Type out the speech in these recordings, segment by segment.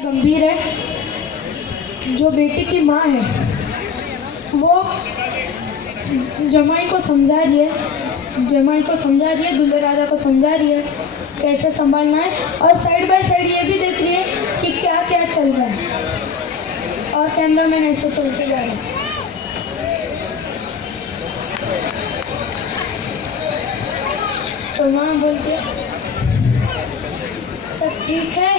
गंभीर है। जो बेटी की माँ है वो जमाई को समझा रही है, दूल्हे राजा को समझा रही है कैसे संभालना है, और साइड बाय साइड ये भी देख रही है कि क्या क्या चल रहा है, और कैमरामैन ऐसे चलते जा रहे हैं। तो माँ बोलती है सब ठीक है,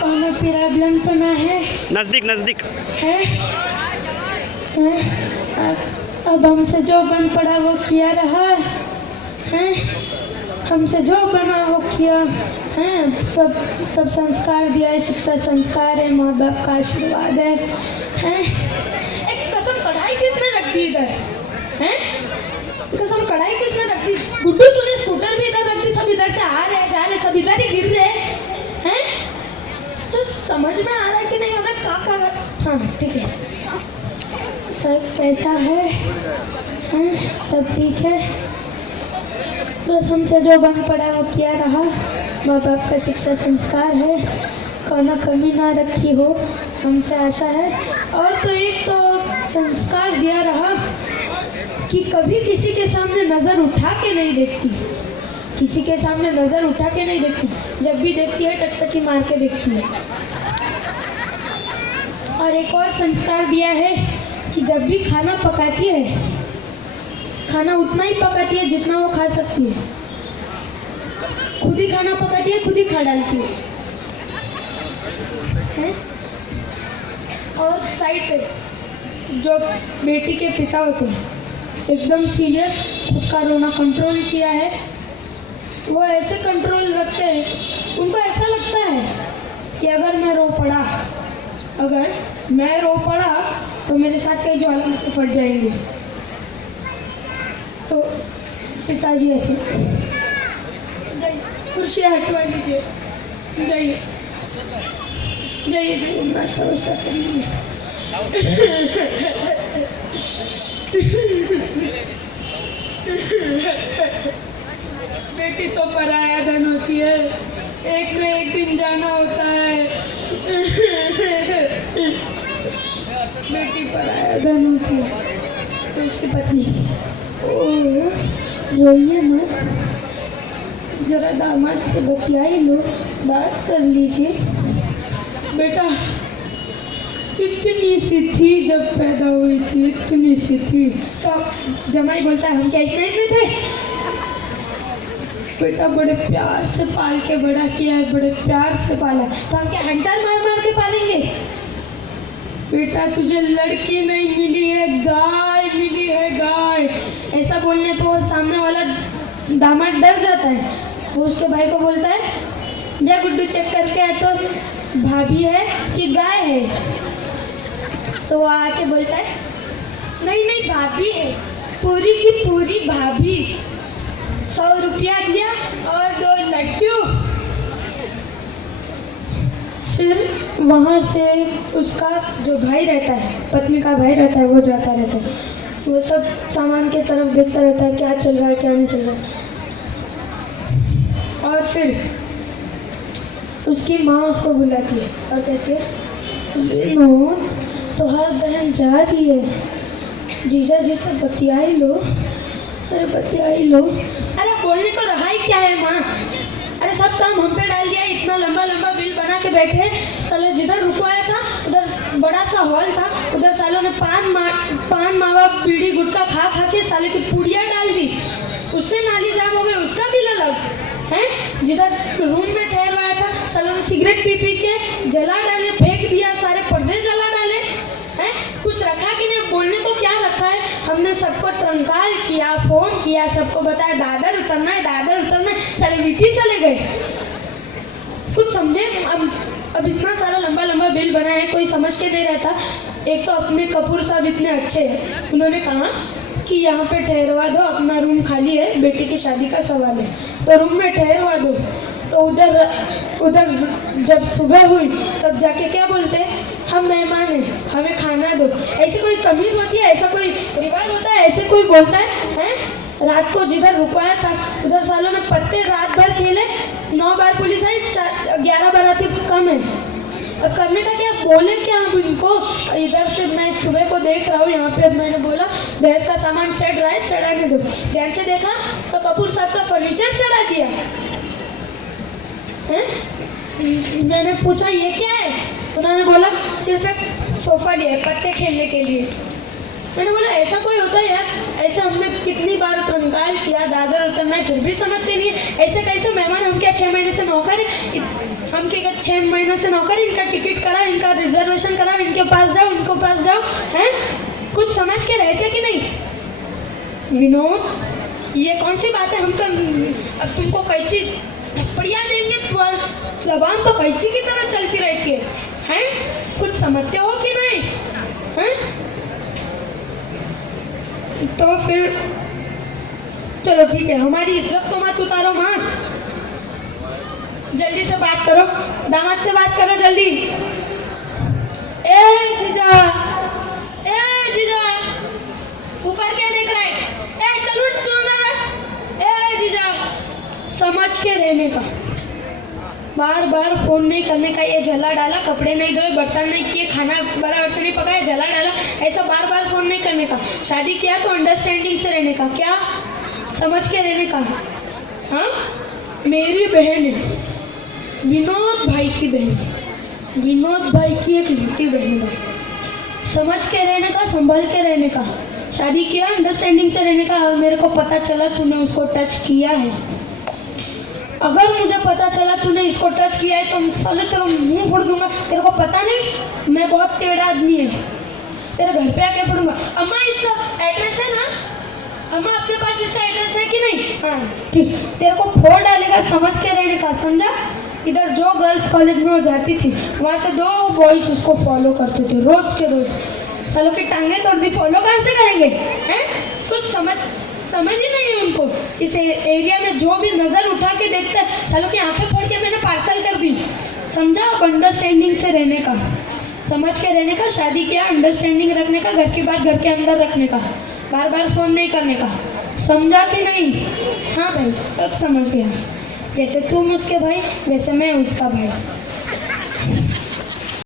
कोनो प्रॉब्लम तो ना है? नजदीक है? अब हमसे जो बन पड़ा वो किया रहा है, हमसे जो बना वो किया है, सब संस्कार दिया है, शिक्षा संस्कार है, माँ बाप का आशीर्वाद है। एक कसम कढ़ाई किसने रख दी इधर? हैं? कसम कढ़ाई किसने रख दी? गुड्डू तूने स्कूटर भी इधर रख दी, सब इधर से आ रहे जा रहे, सब इधर ही गिर रहे हैं। जो समझ में आ रहा है कि नहीं आ रहा? हाँ ठीक है, सब कैसा है? सब ठीक है, बस हमसे जो बन पड़ा है वो किया रहा, माँ बाप का शिक्षा संस्कार है, कोई कमी ना रखी हो, हमसे आशा है। और तो एक तो संस्कार दिया रहा कि कभी किसी के सामने नज़र उठा के नहीं देखती, किसी के सामने नज़र उठा के नहीं देखती, जब भी देखती है टकटकी मार के देखती है। और एक और संस्कार दिया है कि जब भी खाना पकाती है, खाना उतना ही पकाती है जितना वो खा सकती है, खुद ही खाना पकाती है, खुद ही खा डालती है। और साइड पे जो बेटी के पिता होते हैं एकदम सीरियस, खुद का रोना कंट्रोल किया है, वो ऐसे कंट्रोल रखते हैं, उनको ऐसा लगता है कि अगर मैं रो पड़ा तो मेरे साथ कई ज्वालामुखी फट जाएंगे। तो पिताजी ऐसे कुर्सी हटवा लीजिए, जाइए नाश्ता वास्ता कर लीजिए। बेटी तो पराया धन होती है, एक न एक दिन जाना होता है। बेटी पराया धन होती है। तो उसकी पत्नी रोइए मत, जरा दामाद से बतियाई लो, बात कर लीजिए। बेटा इतनी सी थी जब पैदा हुई थी, इतनी सी थी। तो जमाई बोलता है हम क्या इतने थे? बेटा बड़े प्यार से पाल के बड़ा किया है, बड़े प्यार से पाला, तो हम क्या हंटर मार मार के पालेंगे? बेटा तुझे लड़की नहीं मिली है, गाय मिली है, गाय। ऐसा बोलने तो सामने वाला दामाद डर जाता है, वो उसके भाई को बोलता है जा गुड्डू चेक करके आए तो भाभी है कि गाय है। तो वो आके बोलता है नहीं भाभी है, पूरी की पूरी भाभी। 100 रुपया दिया और 2 लड्डू। फिर वहाँ से उसका जो भाई रहता है, पत्नी का भाई रहता है, वो जाता रहता है, वो सब सामान के तरफ देखता रहता है क्या चल रहा है क्या नहीं चल रहा है। और फिर उसकी माँ उसको बुलाती है और कहती है मोहन तो हर बहन जा रही है, जीजा जी से बतियाई लो। अरे बतियाई लो, अरे बोलने को रहा ही क्या है माँ? अरे सब काम हम पे डाल दिया, इतना लंबा बिल बना के बैठे साले। जिधर रुकवाया था उधर बड़ा सा हॉल था, उधर सालों ने पान मावा बीड़ी गुटखा खा के साले की पुड़िया डाल दी, उससे नाली जाम हो गई, उसका बिल अलग है। जिधर रूम में ठहरवाया था सालों ने सिगरेट पी के जला डाले, फेंक दिया, सारे पर्दे जला डाले हैं। कुछ रखा कि नहीं? बोलने को क्या रखा है? हमने सबको ट्रंकाल किया, फोन किया, सबको बताया दादर उतरना है, सारे वीटी चले गए। कुछ समझे? अब इतना सारा लंबा बिल बना है, कोई समझ के नहीं रहता। एक तो अपने कपूर साहब इतने अच्छे हैं, उन्होंने कहा कि यहाँ पे ठहरवा दो, अपना रूम खाली है, बेटी की शादी का सवाल है, तो रूम में ठहरवा दो। तो उधर जब सुबह हुई तब जाके क्या बोलते हैं, हम मेहमान हैं, हमें खाना दो। ऐसी कोई तमीज़ होती है? ऐसा कोई रिवाज होता है? ऐसे कोई बोलता है? रात को जिधर रुकवाया था उधर सालों ने पत्ते रात भर खेले, 9 बार पुलिस आई, 11 बाराती कम है। अब करने का क्या, बोले क्या हम इनको? इधर से मैं सुबह को देख रहा हूँ यहाँ पे, मैंने बोला गैस का सामान चढ़ रहा है, चढ़ाने दो। ध्यान से देखा तो कपूर साहब का फर्नीचर चढ़ा दिया है। मैंने पूछा ये क्या है, उन्होंने बोला सिर्फ एक सोफा लिया है पत्ते खेलने के लिए। मैंने बोला ऐसा कोई होता है यार? ऐसे हमने कितनी बार कंकाल किया, दादर उतरना है, फिर भी समझते नहीं है। ऐसे कैसे मेहमान? हम क्या 6 महीने से नौकर है? हम क्या 6 महीने से नौकर है? इनका टिकट करा, इनका रिजर्वेशन करा, इनके पास जाओ, इनको पास जाओ, हैं? कुछ समझ के रहते कि नहीं? विनोद, ये कौन सी बात है? हमको अब तुमको कैची थप्पड़ियाँ देंगे तो जबान तो कैची की तरह चलती रहती है? कुछ समझते हो कि नहीं? हैं? तो फिर चलो ठीक है, हमारी इज्जत तो मत उतारो माँ। जल्दी से बात करो, दामाद से बात करो जल्दी। ए जीजा, ए जीजा, ऊपर क्या देख रहा है? ए चल उठ तू ना। ए जीजा, समझ के रहने का, बार बार फोन नहीं करने का। ये जला डाला, कपड़े नहीं धोए, बर्तन नहीं किए, खाना बराबर से नहीं पकाया, जला डाला, ऐसा बार बार फोन नहीं करने का। शादी किया तो अंडरस्टैंडिंग से रहने का, क्या समझ के रहने का। हाँ, मेरी बहन है, विनोद भाई की बहन है, विनोद भाई की एक लूटी बहन है। समझ के रहने का, संभाल के रहने का। शादी किया अंडरस्टैंडिंग से रहने का। मेरे को पता चला तूने उसको टच किया है, अगर मुझे पता चला तूने इसको टच किया है तो साले तेरा मुंह फोड़ दूंगा। तेरे को पता नहीं मैं बहुत टेढ़ा आदमी है, तेरे घर पे आके फोड़ूंगा। अम्मा इसका एड्रेस है ना? अम्मा आपके पास इसका एड्रेस है कि नहीं? हाँ ठीक, तेरे को फोड़ डालेगा, समझ के रहने का, समझा? इधर जो गर्ल्स कॉलेज में वो जाती थी, वहाँ से 2 बॉयज उसको फॉलो करते थे रोज के रोज। सालों की टांगे तोड़ दी, फॉलो कहाँ से करेंगे? हैं? कुछ समझ ही नहीं है उनको। इस एरिया में जो भी नज़र उठा के देखता है, सालों की आंखें फोड़ के मैंने पार्सल कर दी। समझा? अंडरस्टैंडिंग से रहने का, समझ के रहने का। शादी किया अंडरस्टैंडिंग रखने का, घर की बात घर के अंदर रखने का, बार बार फ़ोन नहीं करने का। समझा कि नहीं? हाँ भाई, सब समझ गया। जैसे तुम उसके भाई, वैसे मैं उसका भाई।